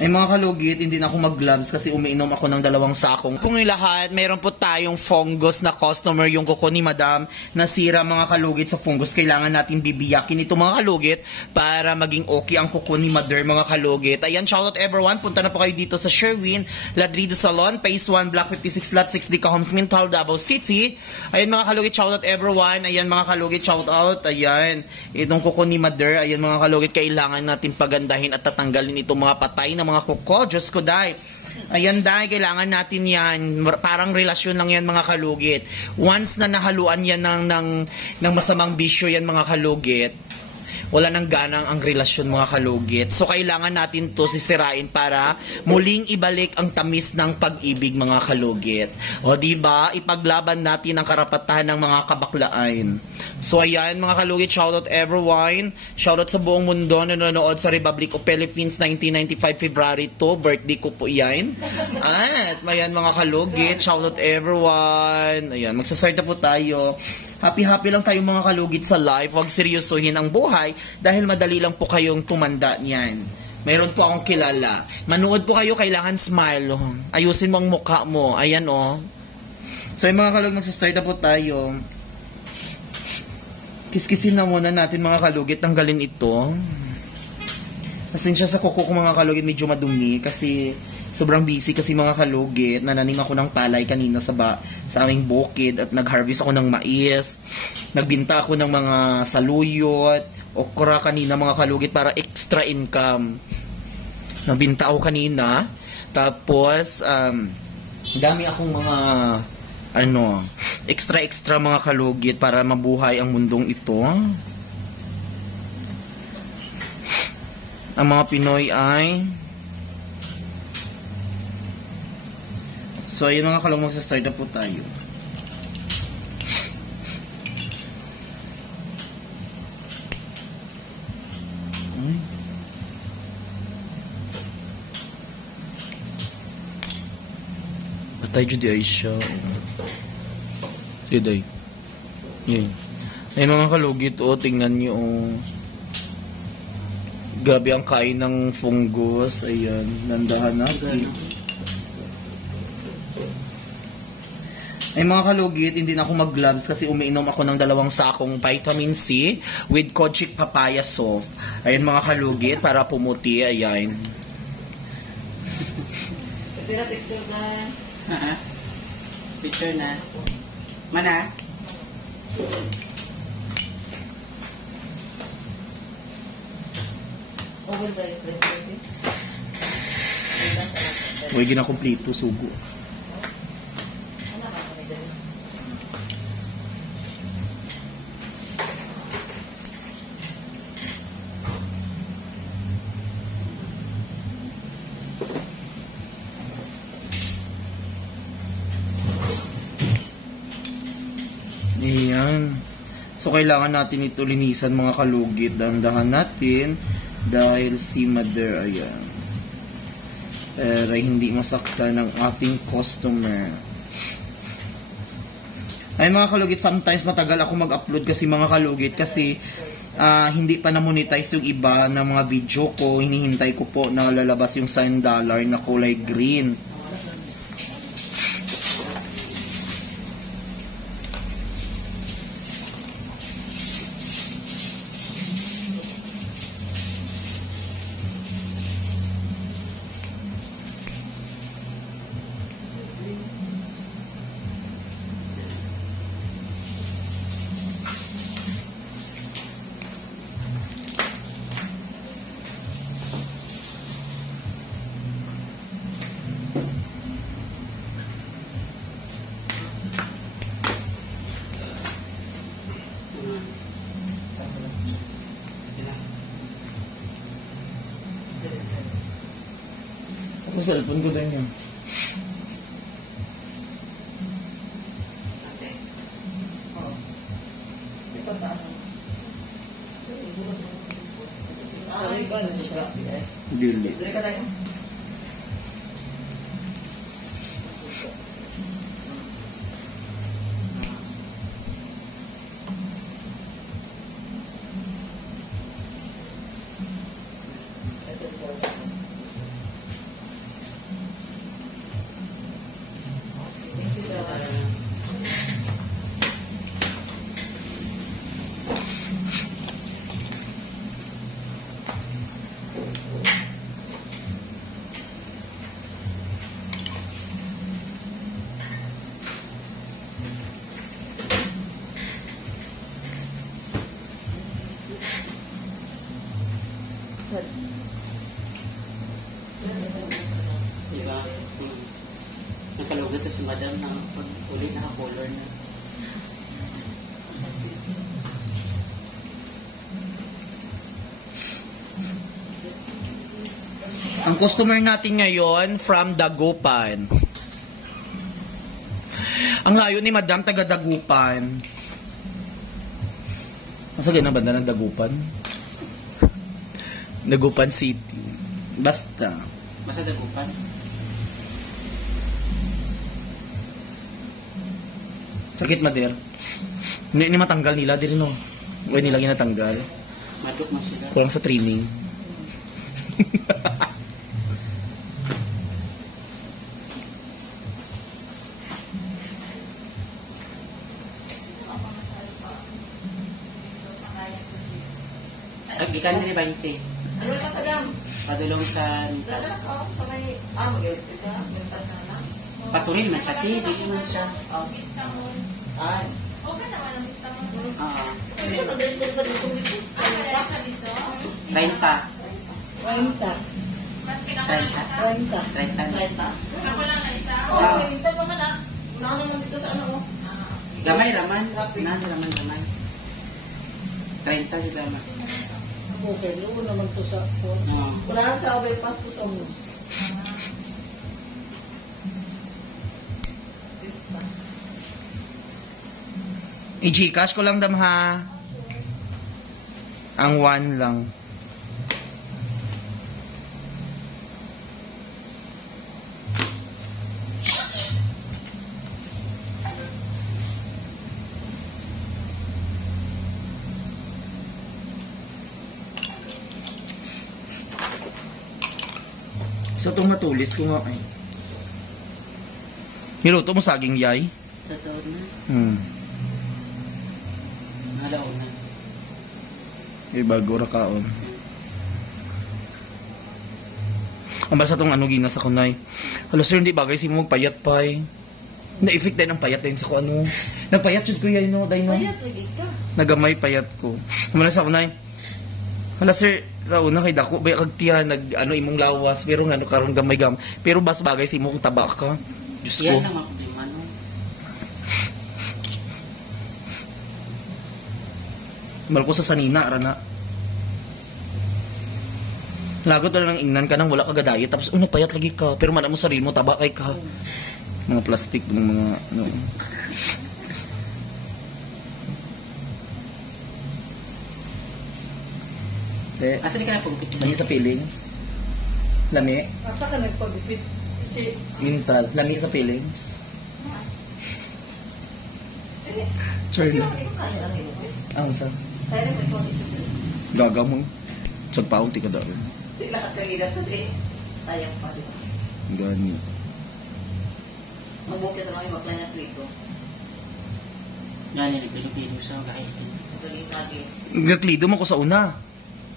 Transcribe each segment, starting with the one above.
Ay mga kalugit, hindi na ako mag-gloves kasi umiinom ako ng 2 sakong. Kung lahat, mayroon po tayong fungus na customer yung kuko ni Madam. Nasira mga kalugit sa fungus. Kailangan natin bibiyakin ito mga kalugit para maging okay ang kuko ni Mother mga kalugit. Ayan, shoutout everyone. Punta na po kayo dito sa Sherwin, Ladrido Salon, Phase 1, Block 56, Lot 6, Dica Homes, Mintal, Davao City. Ayan mga kalugit, shoutout everyone. Ayan mga kalugit, shoutout. Ayan, itong kuko ni Mother. Ayan mga kalugit, kailangan natin pagandahin at tatanggalin itong mga patay na mga kuko. Diyos ko, day. Ayan, day. Kailangan natin yan. Parang relasyon lang yan, mga kalugit. Once na nahaluan yan ng masamang bisyo yan, mga kalugit, wala nang ganang ang relasyon mga kalugit. So, kailangan natin to sisirain para muling ibalik ang tamis ng pag-ibig mga kalugit. O, diba? Ipaglaban natin ang karapatahan ng mga kabaklaan. So, ayan mga kalugit, shoutout everyone. Shoutout sa buong mundo na nanonood sa Republic of Philippines 1995 February 2. Birthday ko po yan. At, ayan mga kalugit, shoutout everyone. Ayan, magsasart na po tayo. Happy-happy lang tayo mga kalugit sa live. Huwag seryosohin ang buhay dahil madali lang po kayong tumanda niyan. Mayroon po akong kilala. Manood po kayo, kailangan smile. Ayusin mo ang mukha mo. Ayan o. So yung mga kalugit, magsastart na po tayo. Kiskisin na muna natin mga kalugit. Tanggalin ito. Pasensya sa kuko ko mga kalugit, medyo madumi kasi sobrang busy kasi mga kalugit. Nananim ako ng palay kanina sa aming bukid at nag-harvest ako ng mais. Nagbinta ako ng mga saluyot, okra kanina mga kalugit para extra income. Nagbinta ako kanina. Tapos, dami akong mga extra mga kalugit para mabuhay ang mundong ito. Ang mga Pinoy ay so, ayun mga kalong, magsa-start na po tayo. Batay jud ay siya. Siday. Yan. Ay mga kalugit, tingnan niyo grabe ang kain ng fungus. Ayan, nandahan natin. Ay mga kalugit, hindi na ako mag-gloves kasi umiinom ako ng 2 sakong vitamin C with Kojic Papaya Soft. Ayan mga kalugit, para pumuti. Ayan. Picture na. Picture na. Mana? Huwag ginakomplito, sugo. Ayan. So, kailangan natin ito linisan mga kalugit. Dahan-dahan natin dahil si Mother, ayan, para hindi masaktan ng ating customer. Ay mga kalugit, sometimes matagal ako mag-upload kasi mga kalugit kasi hindi pa na-monetize yung iba ng mga video ko. Hinihintay ko po na lalabas yung $1 na kulay green. Sa cellphone ko din yun. Dili. Diba? Nakalugat na si madam na pag ulit naka-color na. Ang customer natin ngayon from Dagupan. Ang layo ni Madam, taga Dagupan. Masa ganyan banda ng Dagupan? Dagupan City. Basta. Basta Dagupan. Sakit mader. Hindi matanggal nila, di rin no. Huwag nila ginatanggal. Maduk mo sila. Kurang sa training. Gikan na ni 20. Ano lang ka dam? Padulong sa Dala na ko sa may mag-edit ka, mental na lang. patuloy man siya. Hindi man siya. Ay. Okay naman ang lista mo. Ano yung nag-edit ka dito? 30. 30. 30. 30. Mas pinakamalisa. 30. Ako lang na isa. Oo, may minta pa man ah. Unahan naman dito sa ano. Gamay raman. Nani raman gamay. 30 si gamay. Okay, lugo naman to sa phone. Wala sa overpass to sa moves. I-Gcash ko lang dam ha. Ang 1 lang. Sa itong matulis ko nga ay. Niluto mo saging yay? Totoo na. Nalaw na. Bago ra kaon. Ang bala sa itong ano ginas ako nay. Hala sir, hindi bagay si mo magpayat pa eh. Na-effect din ang payat din sa ko ano. Nagpayat yun ko yay no, day no. Payat lagi ka. Nagamay payat ko. Mula sa unay. Hala sir, sa una kay dako bay kagtiya nag ano imong lawas pero ngano karon gamay pero bas bagay si mo kung taba ka. Diyos ko. Yan naman problema no. Malko sa sanina rana. Lagot na lang ingnan ka nang wala ka gadayet tapos uno payat lagi ka pero man mo sarili mo taba kay ka. Mga plastic ng mga ano. Asa di ka na pagupit Lami sa feelings. Lami. Asa ka nagpagupit? Si... Mental. Lami sa feelings. Sure na. Ikaw kaya lang ilupit. Ang sa Kaya lang may pag-isipin. gaga mo. Sagpaon ti ka daw. Lahat ng ina to eh. Sayang pa di ba? Gani. Magbukit na lang yung maklayan dito. Yan yung Pilipino sa kahit. Magaling lagi. Gaklido mo ko sa una.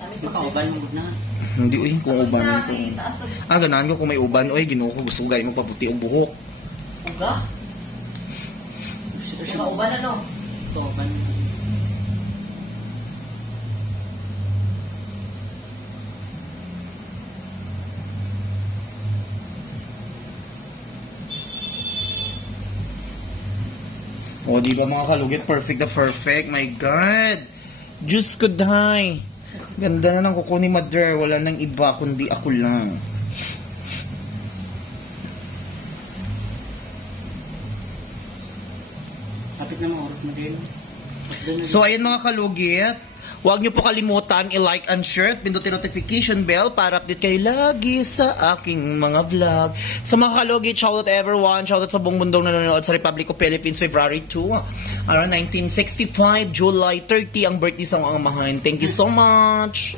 Makauban mo na. Hindi uy, kung uban Sa ko. akin, taas to. Ganahan ko kung may uban, oy, ginuo ko gusto gay mo paputi ang buhok. Uga? Mga uban ano? Kauban. O, di ba mga kalugit? Perfect the perfect. My God! Diyos ko, dahay. Ganda na ng kuko ni Mother. Wala nang iba, kundi ako lang. Kapit na mga oras mo din. So, ayan mga kalugit. Huwag niyo po kalimutan i-like and share, pindutin notification bell para update kayo lagi sa aking mga vlog. Sa mga kalugit, shoutout everyone, shoutout sa buong mundong nanonood sa Republic of Philippines, February 2, around 1965, July 30, ang birthday sa mga amahan. Thank you so much!